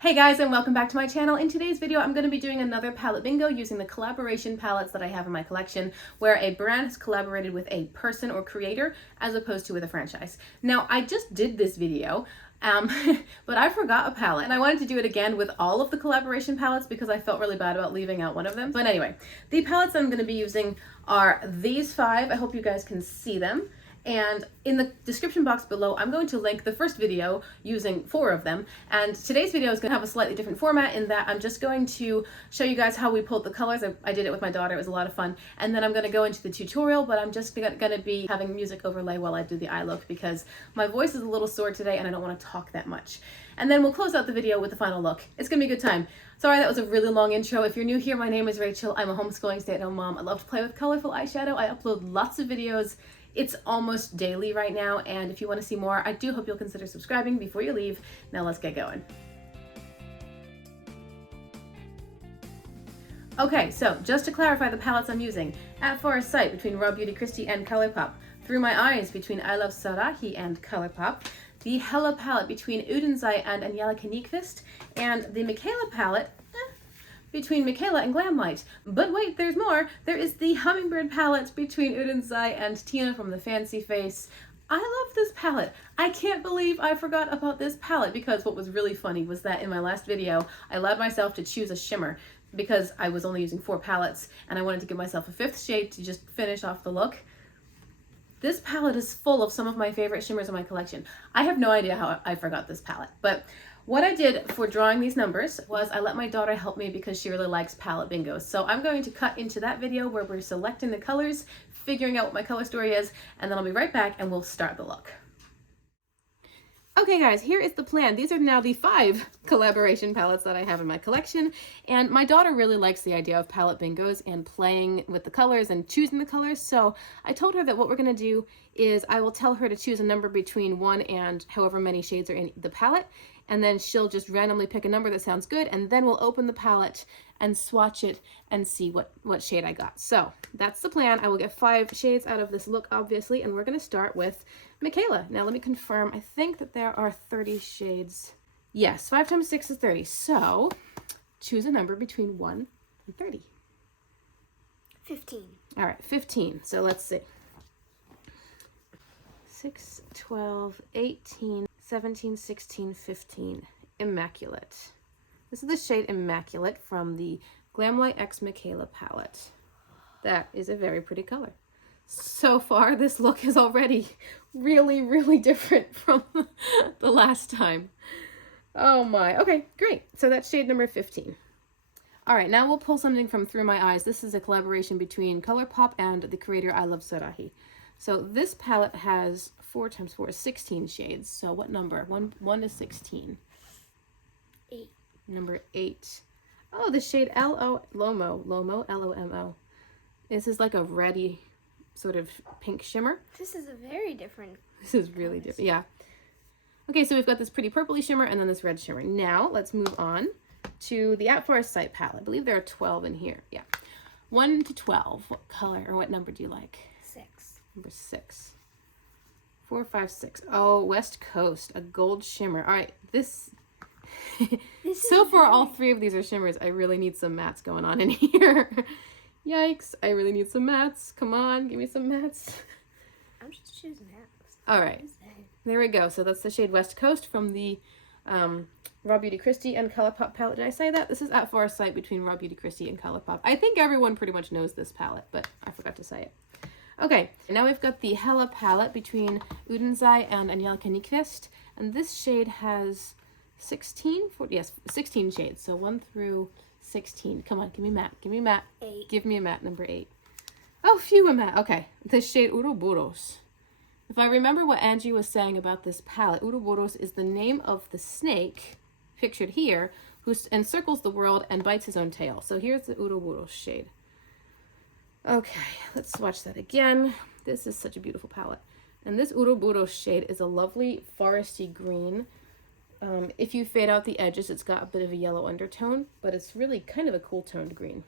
Hey guys, and welcome back to my channel. In today's video, I'm going to be doing another palette bingo using the collaboration palettes that I have in my collection, where a brand has collaborated with a person or creator as opposed to with a franchise. Now, I just did this video, but I forgot a palette, and I wanted to do it again with all of the collaboration palettes because I felt really bad about leaving out one of them. But anyway, the palettes I'm going to be using are these 5. I hope you guys can see them. And in the description box below, I'm going to link the first video using 4 of them. And today's video is going to have a slightly different format in that I'm just going to show you guys how we pulled the colors. I did it with my daughter. It was a lot of fun. And then I'm going to go into the tutorial, but I'm just going to be having music overlay while I do the eye look because my voice is a little sore today and I don't want to talk that much. And then we'll close out the video with the final look. It's going to be a good time. Sorry, that was a really long intro. If you're new here, my name is Rachel. I'm a homeschooling stay-at-home mom. I love to play with colorful eyeshadow. I upload lots of videos. It's almost daily right now, and if you want to see more, I do hope you'll consider subscribing before you leave. Now let's get going. Okay, so just to clarify the palettes I'm using: At First Sight between Raw Beauty Kristi and Colourpop, Through My Eyes between I Love Sarahi and Colourpop, the Hella palette between Udenzai and Angelica Nyqvist, and the Michaela palette between Michaela and Glamlight. But wait, there's more. There is the Hummingbird palette between Udenzai and Tina from the Fancy Face. I love this palette. I can't believe I forgot about this palette because what was really funny was that in my last video, I allowed myself to choose a shimmer because I was only using 4 palettes and I wanted to give myself a 5th shade to just finish off the look. This palette is full of some of my favorite shimmers in my collection. I have no idea how I forgot this palette, but what I did for drawing these numbers was I let my daughter help me because she really likes palette bingos. So I'm going to cut into that video where we're selecting the colors, figuring out what my color story is, and then I'll be right back and we'll start the look. Okay guys, here is the plan. These are now the 5 collaboration palettes that I have in my collection, and my daughter really likes the idea of palette bingos and playing with the colors and choosing the colors, so I told her that what we're going to do is I will tell her to choose a number between 1 and however many shades are in the palette, and then she'll just randomly pick a number that sounds good, and then we'll open the palette and swatch it and see what shade I got. So that's the plan. I will get 5 shades out of this look, obviously, and we're going to start with Michaela. Now let me confirm. I think that there are 30 shades. Yes, 5 times 6 is 30. So choose a number between 1 and 30. 15. All right, 15. So let's see. 6, 12, 18, 17, 16, 15. Immaculate. This is the shade Immaculate from the Glamlight X Michaela palette. That is a very pretty color. So far, this look is already really, really different from the last time. Oh my. Okay, great. So that's shade number 15. All right, now we'll pull something from Through My Eyes. This is a collaboration between Colourpop and the creator I Love Sarahi. So this palette has 4 times 4 is 16 shades. So what number? 1 is 16. 8. Number 8. Oh, the shade Lomo, L-O-M-O. This is like a reddy sort of pink shimmer. This is a very different. This is really different, yeah. Okay, so we've got this pretty purpley shimmer and then this red shimmer. Now let's move on to the At First Sight palette. I believe there are 12 in here. Yeah, 1 to 12. What color or what number do you like? 6. Number 6. 4, 5, 6. Oh, West Coast, a gold shimmer. All right, this so far all 3 of these are shimmers. I really need some mattes going on in here. Yikes, I really need some mattes. Come on, give me some mattes. I'm just choosing mattes. All right, there we go. So that's the shade West Coast from the Raw Beauty Kristi and Colourpop palette. Did I say that? This is At First Sight between Raw Beauty Kristi and Colourpop. I think everyone pretty much knows this palette, but I forgot to say it. Okay, now we've got the Hella palette between Udenzai and Angelica Nyqvist, and this shade has 16 shades, so 1 through 16. Come on, give me matte, give me matte. 8. Give me a matte, number 8. Oh, phew, a matte. Okay, this shade Ouroboros. If I remember what Angie was saying about this palette, Ouroboros is the name of the snake, pictured here, who encircles the world and bites his own tail. So here's the Ouroboros shade. Okay, let's swatch that again. This is such a beautiful palette. And this Ouroboros shade is a lovely foresty green. If you fade out the edges, it's got a bit of a yellow undertone, but it's really kind of a cool toned green.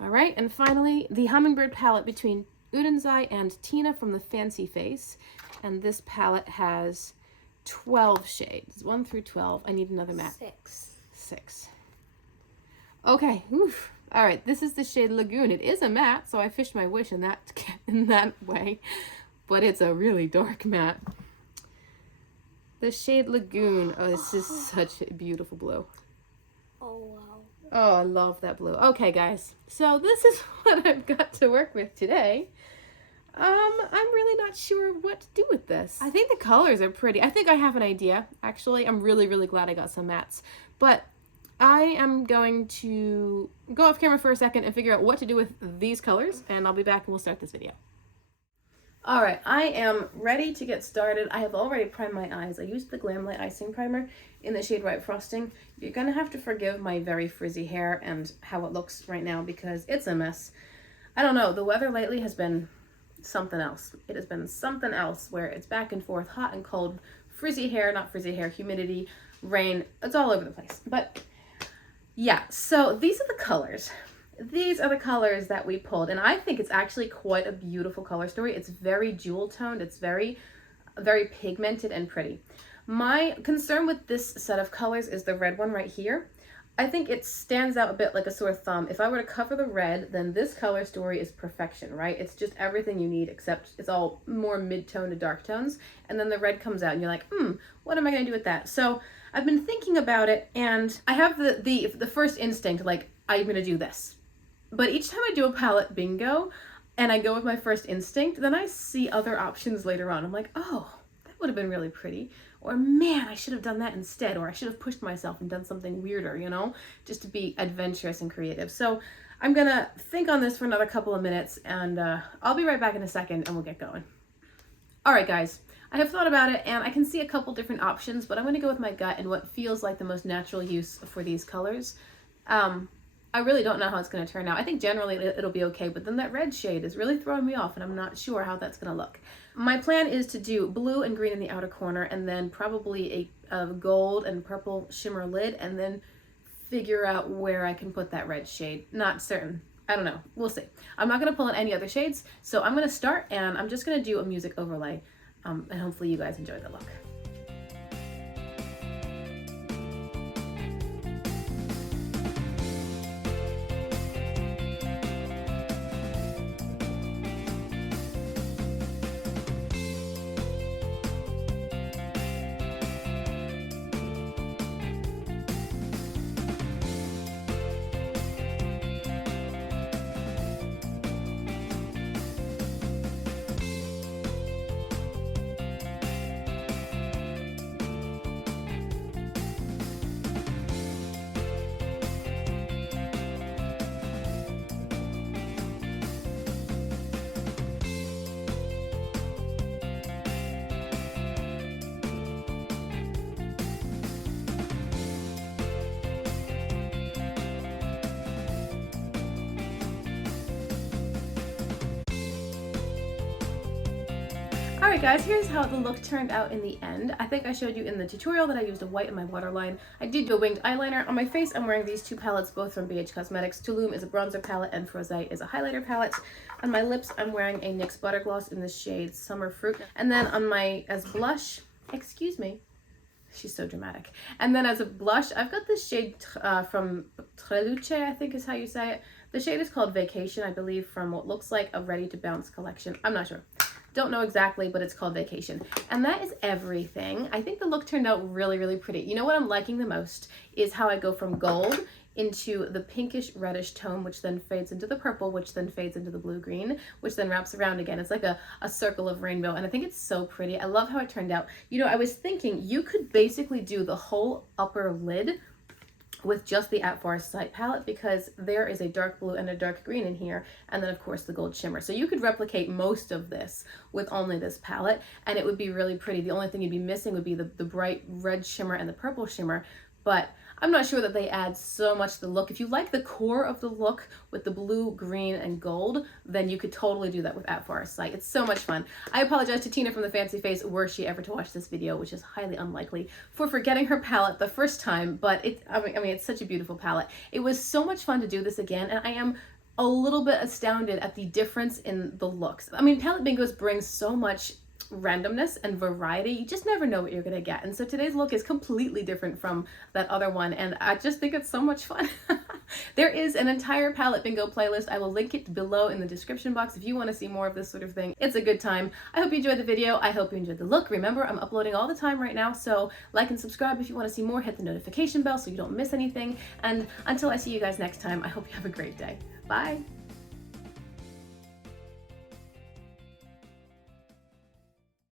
All right, and finally, the Hummingbird palette between Udenzai and Tina from the Fancy Face. And this palette has 12 shades. 1 through 12. I need another matte. 6. 6. Okay. Oof. All right. This is the shade Lagoon. It is a matte, so I fished my wish in that way, but it's a really dark matte. The shade Lagoon. Oh, this is such a beautiful blue. Oh, wow. Oh, I love that blue. Okay, guys. So this is what I've got to work with today. I'm really not sure what to do with this. I think the colors are pretty. I think I have an idea, actually. I'm really, really glad I got some mattes. But I am going to go off camera for a second and figure out what to do with these colors, and I'll be back and we'll start this video. All right, I am ready to get started. I have already primed my eyes. I used the Glam Light Icing Primer in the shade White Frosting. You're gonna have to forgive my very frizzy hair and how it looks right now because it's a mess. I don't know, the weather lately has been something else. It has been something else where it's back and forth, hot and cold, frizzy hair, not frizzy hair, humidity, rain, it's all over the place. But yeah, so these are the colors. These are the colors that we pulled, and I think it's actually quite a beautiful color story. It's very jewel toned. It's very, very pigmented and pretty. My concern with this set of colors is the red one right here. I think it stands out a bit like a sore thumb. If I were to cover the red, then this color story is perfection, right? It's just everything you need, except it's all more mid-tone to dark tones. And then the red comes out and you're like, what am I gonna do with that? So I've been thinking about it, and I have the first instinct, like, I'm gonna do this. But each time I do a palette bingo and I go with my first instinct, then I see other options later on. I'm like, oh, that would have been really pretty. Or man, I should have done that instead. Or I should have pushed myself and done something weirder, you know, just to be adventurous and creative. So I'm gonna think on this for another couple of minutes, and I'll be right back in a second and we'll get going. All right, guys, I have thought about it and I can see a couple different options, but I'm gonna go with my gut and what feels like the most natural use for these colors. I really don't know how it's going to turn out. I think generally it'll be okay, but then that red shade is really throwing me off and I'm not sure how that's going to look. My plan is to do blue and green in the outer corner and then probably a gold and purple shimmer lid and then figure out where I can put that red shade. Not certain. I don't know. We'll see. I'm not going to pull in any other shades, so I'm going to start and I'm just going to do a music overlay and hopefully you guys enjoy the look. Alright guys, here's how the look turned out in the end. I think I showed you in the tutorial that I used a white in my waterline. I did do a winged eyeliner. On my face, I'm wearing these two palettes, both from BH Cosmetics. Tulum is a bronzer palette and Frosé is a highlighter palette. On my lips, I'm wearing a NYX Butter Gloss in the shade Summer Fruit. And then on my, as blush, excuse me, she's so dramatic. And then as a blush, I've got this shade from Treluce, I think is how you say it. The shade is called Vacation, I believe, from what looks like a Ready to Bounce collection. I'm not sure. Don't know exactly, but it's called Vacation. And that is everything. I think the look turned out really, really pretty. You know what I'm liking the most is how I go from gold into the pinkish reddish tone, which then fades into the purple, which then fades into the blue-green, which then wraps around again. It's like a circle of rainbow, and I think it's so pretty. I love how it turned out. You know, I was thinking you could basically do the whole upper lid with just the At First Sight palette, because there is a dark blue and a dark green in here, and then of course the gold shimmer. So you could replicate most of this with only this palette, and it would be really pretty. The only thing you'd be missing would be the bright red shimmer and the purple shimmer, but I'm not sure that they add so much to the look. If you like the core of the look with the blue, green, and gold, then you could totally do that with At First Sight. It's so much fun. I apologize to Tina from the Fancy Face, were she ever to watch this video, which is highly unlikely, for forgetting her palette the first time, but I mean, it's such a beautiful palette. It was so much fun to do this again, and I am a little bit astounded at the difference in the looks. I mean, palette bingos bring so much randomness and variety. You just never know what you're gonna get. And so today's look is completely different from that other one, and I just think it's so much fun. There is an entire palette bingo playlist. I will link it below in the description box if you want to see more of this sort of thing. It's a good time. I hope you enjoyed the video. I hope you enjoyed the look. Remember, I'm uploading all the time right now, so like and subscribe if you want to see more. Hit the notification bell so you don't miss anything. And until I see you guys next time, I hope you have a great day. Bye!